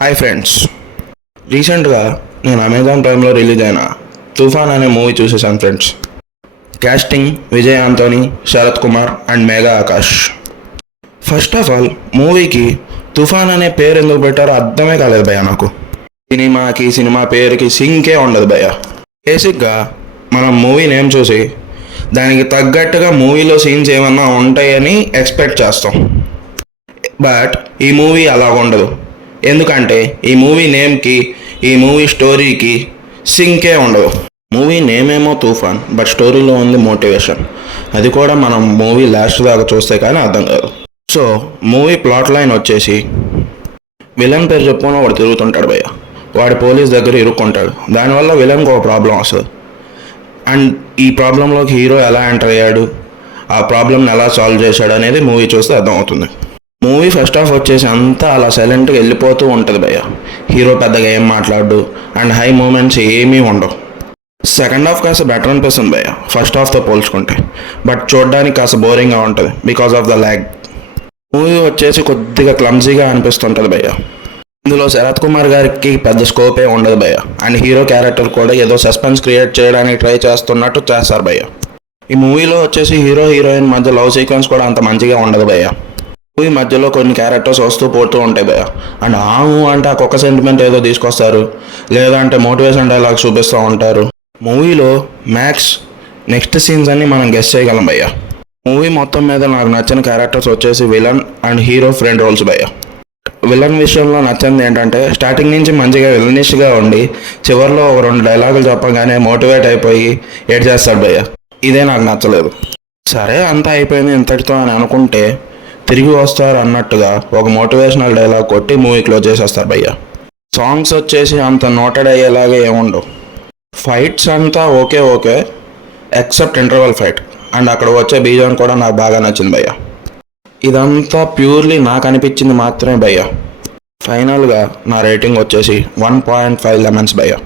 Hi friends, రీసెంట్గా నేను Amazon ప్రైమ్లో release అయిన తుఫాన్ అనే మూవీ చూసేసాను friends. Casting Vijay Antony, Sarath Kumar and Megha Akash. First of all మూవీకి తుఫాన్ అనే పేరు ఎందుకు పెట్టారో అర్థమే కాలేదు భయ్య నాకు. సినిమా పేరుకి సింకే ఉండదు భయ్య. బేసిక్గా మనం మూవీ నేమ్ చూసి దానికి తగ్గట్టుగా మూవీలో సీన్స్ ఏమన్నా ఉంటాయని ఎక్స్పెక్ట్ చేస్తాం. బట్ ఈ మూవీ అలా ఉండదు. ఎందుకంటే ఈ మూవీ నేమ్కి, ఈ మూవీ స్టోరీకి సింకే ఉండదు. మూవీ నేమ్ ఏమో తుఫాన్, బట్ స్టోరీలో ఉంది మోటివేషన్. అది కూడా మనం మూవీ లాస్ట్ దాకా చూస్తే కానీ అర్థం కాదు. సో మూవీ ప్లాట్ లైన్ వచ్చేసి విలన్ పేరు చెప్పుకొని వాడు తిరుగుతుంటాడు భయ్య. వాడి పోలీస్ దగ్గర ఇరుక్కుంటాడు. దానివల్ల విలన్కి ఒక ప్రాబ్లం వస్తుంది. అండ్ ఈ ప్రాబ్లంలోకి హీరో ఎలా ఎంటర్ అయ్యాడు, ఆ ప్రాబ్లమ్ని ఎలా సాల్వ్ చేశాడు అనేది మూవీ చూస్తే అర్థమవుతుంది. మూవీ ఫస్ట్ హాఫ్ వచ్చేసి అంతా అలా సైలెంట్గా వెళ్ళిపోతూ ఉంటుంది భయ్య. హీరో పెద్దగా ఏం మాట్లాడు అండ్ హై మూమెంట్స్ ఏమీ ఉండవు. సెకండ్ హాఫ్ కాస్త బెటర్ అనిపిస్తుంది భయ్య ఫస్ట్ హాఫ్తో పోల్చుకుంటే. బట్ చూడడానికి కాస్త బోరింగ్గా ఉంటుంది because of the lag. Movie వచ్చేసి కొద్దిగా క్లమ్జీగా అనిపిస్తుంటుంది భయ్య. ఇందులో శరత్ కుమార్ గారికి పెద్ద స్కోపే ఉండదు భయ్య. అండ్ హీరో క్యారెక్టర్ కూడా ఏదో సస్పెన్స్ క్రియేట్ చేయడానికి ట్రై చేస్తున్నట్టు చేస్తారు భయ్య. ఈ మూవీలో వచ్చేసి హీరో హీరోయిన్ మధ్య లవ్ సీక్వెన్స్ కూడా అంత మంచిగా ఉండదు భయ్య. మూవీ మధ్యలో కొన్ని క్యారెక్టర్స్ వస్తూ పోతూ ఉంటాయి భయ్య. అండ్ అంటే ఆ కుక్క సెంటిమెంట్ ఏదో తీసుకొస్తారు, లేదంటే మోటివేషన్ డైలాగ్స్ చూపిస్తూ ఉంటారు. మూవీలో మ్యాక్స్ నెక్స్ట్ సీన్స్ అన్ని మనం గెస్ చేయగలం భయ్య. మూవీ మొత్తం మీద నాకు నచ్చిన క్యారెక్టర్స్ వచ్చేసి villain and hero friend roles భయ్య. విలన్ విషయంలో నచ్చింది ఏంటంటే స్టార్టింగ్ నుంచి మంచిగా విలనిష్గా ఉండి చివరిలో ఒక 2 డైలాగులు చెప్పగానే మోటివేట్ అయిపోయి ఏడ్ చేస్తాడు భయ్య. ఇదే నాకు నచ్చలేదు. సరే అంతా అయిపోయింది ఇంతటితో అని అనుకుంటే తిరిగి వస్తారు అన్నట్టుగా ఒక మోటివేషనల్ డైలాగ్ కొట్టి మూవీ క్లోజ్ చేసేస్తారు భయ్య. సాంగ్స్ వచ్చేసి అంత నోటెడ్ అయ్యేలాగా ఏముండవు. ఫైట్స్ అంతా okay except interval fight and అక్కడ వచ్చే బీజం కూడా నాకు బాగా నచ్చింది భయ్య. ఇదంతా ప్యూర్లీ నాకు అనిపించింది మాత్రమే భయ్య. ఫైనల్గా నా రేటింగ్ వచ్చేసి 1.5 లెమన్స్ భయ్య.